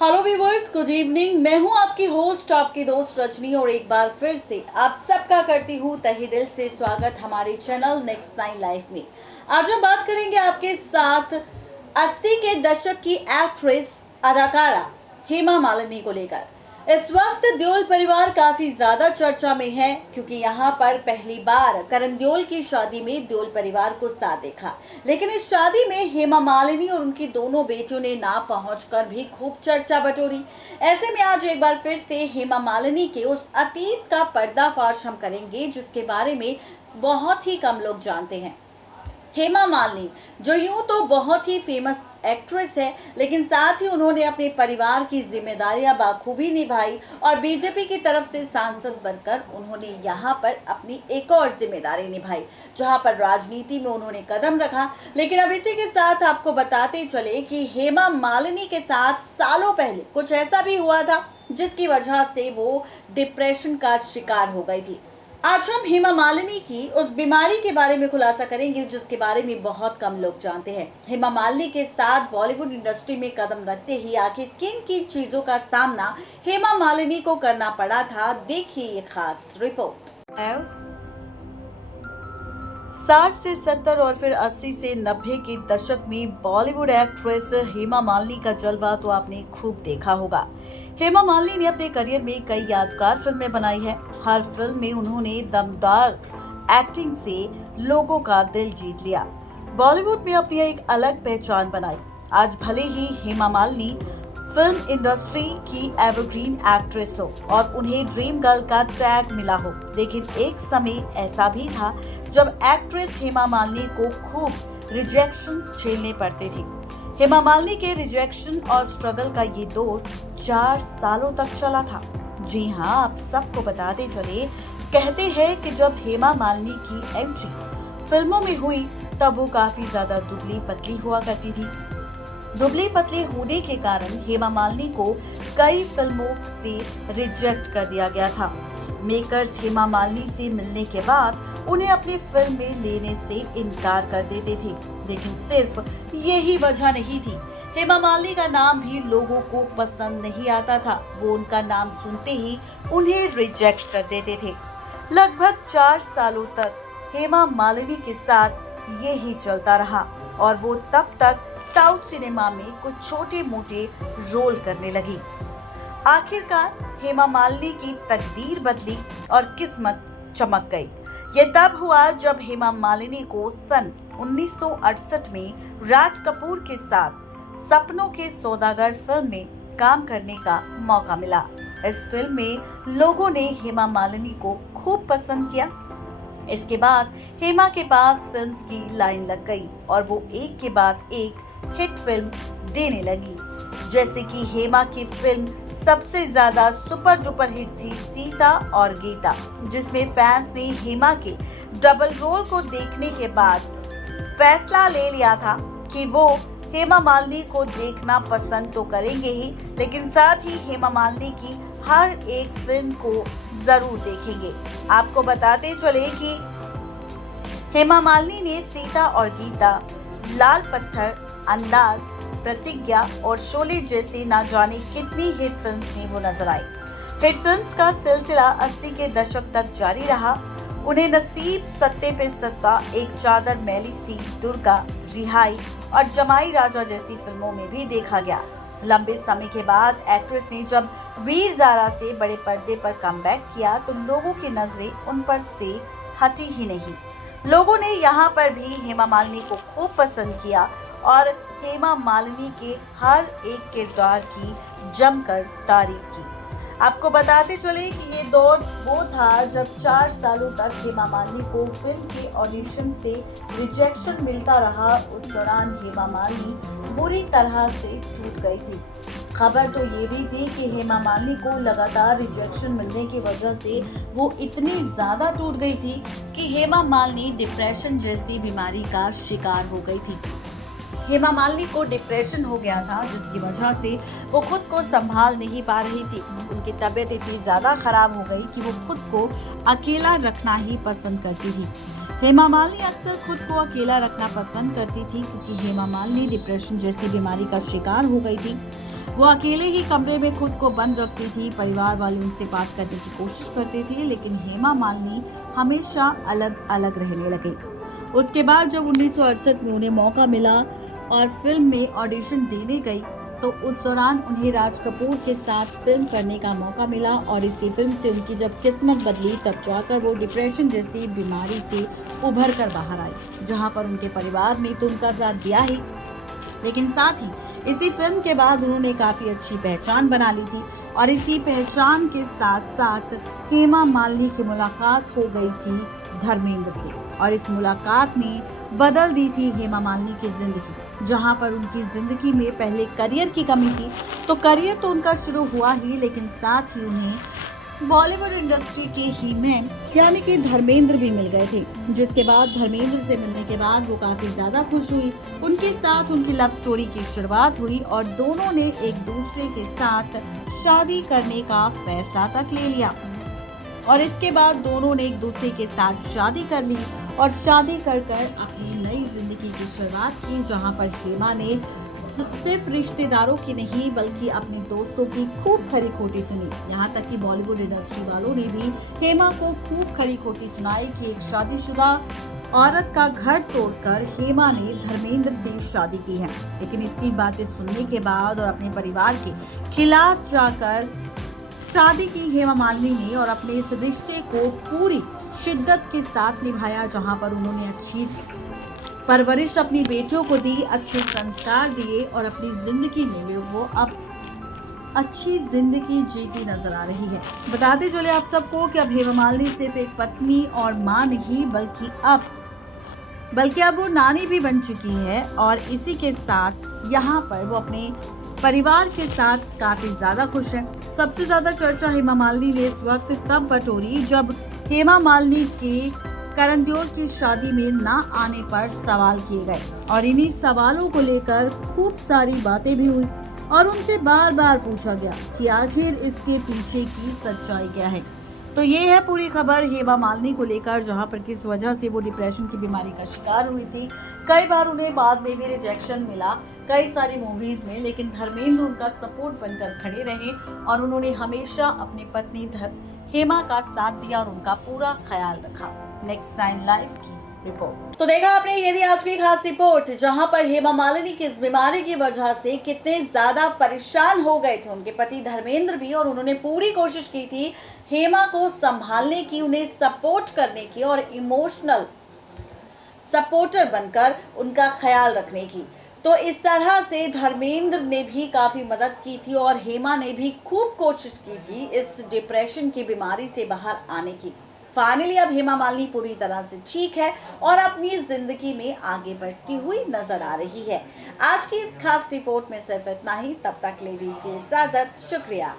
Hello viewers, good evening. मैं हूं आपकी होस्ट, आपकी दोस्त रजनी, और एक बार फिर से आप सबका करती हूं तहे दिल से स्वागत हमारे चैनल नेक्स्ट नाइन लाइफ में। आज हम बात करेंगे आपके साथ 80 के दशक की एक्ट्रेस अदाकारा हेमा मालिनी को लेकर। इस वक्त देओल परिवार काफी ज्यादा चर्चा में है, क्योंकि यहाँ पर पहली बार करण देओल की शादी में देओल परिवार को साथ देखा। लेकिन इस शादी में हेमा मालिनी और उनकी दोनों बेटियों ने ना पहुंचकर भी खूब चर्चा बटोरी। ऐसे में आज एक बार फिर से हेमा मालिनी के उस अतीत का पर्दाफाश हम करेंगे जिसके बारे में बहुत ही कम लोग जानते हैं। हेमा मालिनी जो यूं तो बहुत ही फेमस एक्ट्रेस है, लेकिन साथ ही उन्होंने अपने परिवार की जिम्मेदारियां बाखूबी निभाई और बीजेपी की तरफ से सांसद बनकर उन्होंने यहां पर अपनी एक और जिम्मेदारी निभाई, जहां पर राजनीति में उन्होंने कदम रखा। लेकिन अब इसी के साथ आपको बताते चले कि हेमा मालिनी के साथ सालों पहले कुछ ऐसा भी हुआ था जिसकी वजह से वो डिप्रेशन का शिकार हो गई थी। आज हम हेमा मालिनी की उस बीमारी के बारे में खुलासा करेंगे जिसके बारे में बहुत कम लोग जानते हैं। हेमा मालिनी के साथ बॉलीवुड इंडस्ट्री में कदम रखते ही आखिर किन किन चीजों का सामना हेमा मालिनी को करना पड़ा था, देखिए ये खास रिपोर्ट। 60 से 70 और फिर 80 से 90 के दशक में बॉलीवुड एक्ट्रेस हेमा मालिनी का जलवा तो आपने खूब देखा होगा। हेमा मालिनी ने अपने करियर में कई यादगार फिल्में बनाई है। हर फिल्म में उन्होंने दमदार एक्टिंग से लोगों का दिल जीत लिया, बॉलीवुड में अपनी एक अलग पहचान बनाई। आज भले ही हेमा मालिनी फिल्म इंडस्ट्री की एवरग्रीन एक्ट्रेस हो और उन्हें ड्रीम गर्ल का टैग मिला हो, लेकिन एक समय ऐसा भी था जब एक्ट्रेस हेमा मालिनी को खूब रिजेक्शंस झेलने पड़ते थे। हेमा मालिनी के रिजेक्शन और स्ट्रगल का ये दौर 4 सालों तक चला था। जी हाँ, आप सबको बताते चले, कहते हैं कि जब हेमा मालिनी की एंट्री फिल्मों में हुई तब वो काफी ज्यादा दुबली पतली हुआ करती थी। दुबली पतली होने के कारण हेमा मालिनी को कई फिल्मों से रिजेक्ट कर दिया गया था। मेकर्स हेमा मालिनी से मिलने के बाद उन्हें अपनी फिल्म में लेने से इनकार कर देते थे, लेकिन सिर्फ यही वजह नहीं थी। हेमा मालिनी का नाम भी लोगों को पसंद नहीं आता था। वो उनका नाम सुनते ही उन्हें रिजेक्ट कर देते थे। लगभग 4 सालों तक हेमा मालिनी के साथ यही चलता रहा और वो तब तक साउथ सिनेमा में कुछ छोटे मोटे रोल करने लगी। आखिरकार हेमा मालिनी की तकदीर बदली और किस्मत चमक गई। ये तब हुआ जब हेमा मालिनी को सन 1968 में राज कपूर के साथ सपनों के सौदागर फिल्म में काम करने का मौका मिला। इस फिल्म में लोगों ने हेमा मालिनी को खूब पसंद किया। इसके बाद हेमा के पास फिल्म की लाइन लग गई और वो एक के बाद एक हिट फिल्म देने लगी। जैसे कि हेमा की फिल्म सबसे ज्यादा सुपर डुपर हिट थी सीता और गीता, जिसमें फैंस ने हेमा के डबल रोल को देखने के बाद फैसला ले लिया था कि वो हेमा मालिनी को देखना पसंद तो करेंगे ही, लेकिन साथ ही हेमा मालिनी की हर एक फिल्म को जरूर देखेंगे। आपको बताते चले कि हेमा मालिनी ने सीता और गीता, लाल पत्थर, अंदाज, प्रतिज्ञा और शोले जैसे ना जाने कितनी हिट फिल्म्स में वो नजर आई। हिट फिल्म्स का सिलसिला 80 के दशक तक जारी रहा। उन्हें नसीब, सत्ते पे सत्ता, एक चादर मैली सी, दुर्गा, रिहाई और जमाई राजा जैसी फिल्मों में भी देखा गया। लंबे समय के बाद एक्ट्रेस ने जब वीर ज़ारा से बड़े पर्दे पर कमबैक किया तो लोगों की नजरें उन पर से हटी ही नहीं। लोगों ने यहाँ पर भी हेमा मालिनी को खूब पसंद किया और हेमा मालिनी के हर एक किरदार की जमकर तारीफ की। आपको बताते चले कि ये दौर वो था जब 4 सालों तक हेमा मालिनी को फिल्म के ऑडिशन से रिजेक्शन मिलता रहा। उस दौरान हेमा मालिनी बुरी तरह से टूट गई थी। खबर तो ये भी थी कि हेमा मालिनी को लगातार रिजेक्शन मिलने की वजह से वो इतनी ज्यादा टूट गई थी कि हेमा मालिनी डिप्रेशन जैसी बीमारी का शिकार हो गई थी। हेमा मालिनी को डिप्रेशन हो गया था, जिसकी वजह से वो खुद को संभाल नहीं पा रही थी। उनकी तबीयत इतनी ज़्यादा खराब हो गई कि वो खुद को अकेला रखना ही पसंद करती थी। हेमा मालिनी अक्सर खुद को अकेला रखना पसंद करती थी क्योंकि हेमा मालिनी डिप्रेशन जैसी बीमारी का शिकार हो गई थी। वो अकेले ही कमरे में खुद को बंद रखती थी। परिवार वाले उनसे बात करने की कोशिश करते थे, लेकिन हेमा मालिनी हमेशा अलग अलग रहने लगे। उसके बाद जब 1968 में उन्हें मौका मिला और फिल्म में ऑडिशन देने गई, तो उस दौरान उन्हें राज कपूर के साथ फिल्म करने का मौका मिला और इसी फिल्म से उनकी जब किस्मत बदली, तब जाकर वो डिप्रेशन जैसी बीमारी से उभर कर बाहर आई, जहां पर उनके परिवार ने तो उनका साथ दिया ही, लेकिन साथ ही इसी फिल्म के बाद उन्होंने काफी अच्छी पहचान बना ली थी। और इसी पहचान के साथ साथ हेमा मालिनी की मुलाकात हो गई थी धर्मेंद्र से, और इस मुलाकात ने बदल दी थी हेमा मालिनी की जिंदगी। जहां पर उनकी जिंदगी में पहले करियर की कमी थी, तो करियर तो उनका शुरू हुआ ही, लेकिन साथ ही उन्हें बॉलीवुड इंडस्ट्री के हीमैन यानी कि धर्मेंद्र भी मिल गए थे। जिसके बाद धर्मेंद्र से मिलने के बाद वो काफी ज्यादा खुश हुई। उनके साथ उनकी लव स्टोरी की शुरुआत हुई और दोनों ने एक दूसरे के साथ शादी करने का फैसला तक ले लिया। और इसके बाद दोनों ने एक दूसरे के साथ शादी कर ली और शादी कर अपनी नई जिंदगी की शुरुआत की, जहां पर हेमा ने सिर्फ रिश्तेदारों की नहीं बल्कि अपने दोस्तों की खूब खरी खोटी सुनी। यहाँ तक कि बॉलीवुड इंडस्ट्री वालों ने भी हेमा को खूब खरी खोटी सुनाई कि एक शादीशुदा औरत का घर तोड़कर हेमा ने धर्मेंद्र से शादी की है। लेकिन इतनी बातें सुनने के बाद और अपने परिवार के खिलाफ जाकर शादी की हेमा मालिनी ने और अपने इस रिश्ते को पूरी शिद्दत के साथ निभाया, जहां पर उन्होंने अच्छी परवरिश अपनी बेटियों को दी, अच्छे संस्कार दिए और अपनी जिंदगी में वो अब अच्छी जिंदगी जीती नजर आ रही है। बताते चले आप सबको कि अब हेमा मालिनी सिर्फ एक पत्नी और मां नहीं बल्कि अब वो नानी भी बन चुकी है। और इसी के साथ यहाँ पर वो अपने परिवार के साथ काफी ज्यादा खुश है। सबसे ज्यादा चर्चा हेमा मालिनी ने इस वक्त तब बटोरी जब हेमा मालिनी के करण देओल की शादी में ना आने पर सवाल किए गए, और इन्हीं सवालों को लेकर खूब सारी बातें भी हुई और उनसे बार बार पूछा गया कि आखिर इसके पीछे की सच्चाई क्या है। तो ये है पूरी खबर हेमा मालिनी को लेकर, जहां पर किस वजह से वो डिप्रेशन की बीमारी का शिकार हुई थी। कई बार उन्हें बाद में भी रिजेक्शन मिला कई सारी मूवीज में, लेकिन धर्मेंद्र उनका सपोर्ट बनकर खड़े रहे और उन्होंने हमेशा अपनी पत्नी हेमा का साथ दिया और उनका पूरा ख्याल रखा। नेक्स्ट 9 लाइव की रिपोर्ट। तो देखा आपने, ये थी आज की खास रिपोर्ट, जहां पर हेमा मालिनी की इस बीमारी की वजह से कितने ज्यादा परेशान हो गए थे उनके पति धर्मेंद्र भी, और उन्होंने पूरी कोशिश की थी हेमा को संभालने की, उन्हें सपोर्ट करने की और इमोशनल सपोर्टर बनकर उनका ख्याल रखने की। तो इस तरह से धर्मेंद्र ने भी काफी मदद की थी और हेमा ने भी खूब कोशिश की थी इस डिप्रेशन की बीमारी से बाहर आने की। फाइनली अब हेमा मालिनी पूरी तरह से ठीक है और अपनी जिंदगी में आगे बढ़ती हुई नजर आ रही है। आज की इस खास रिपोर्ट में सिर्फ इतना ही। तब तक ले दीजिए इजाजत। शुक्रिया।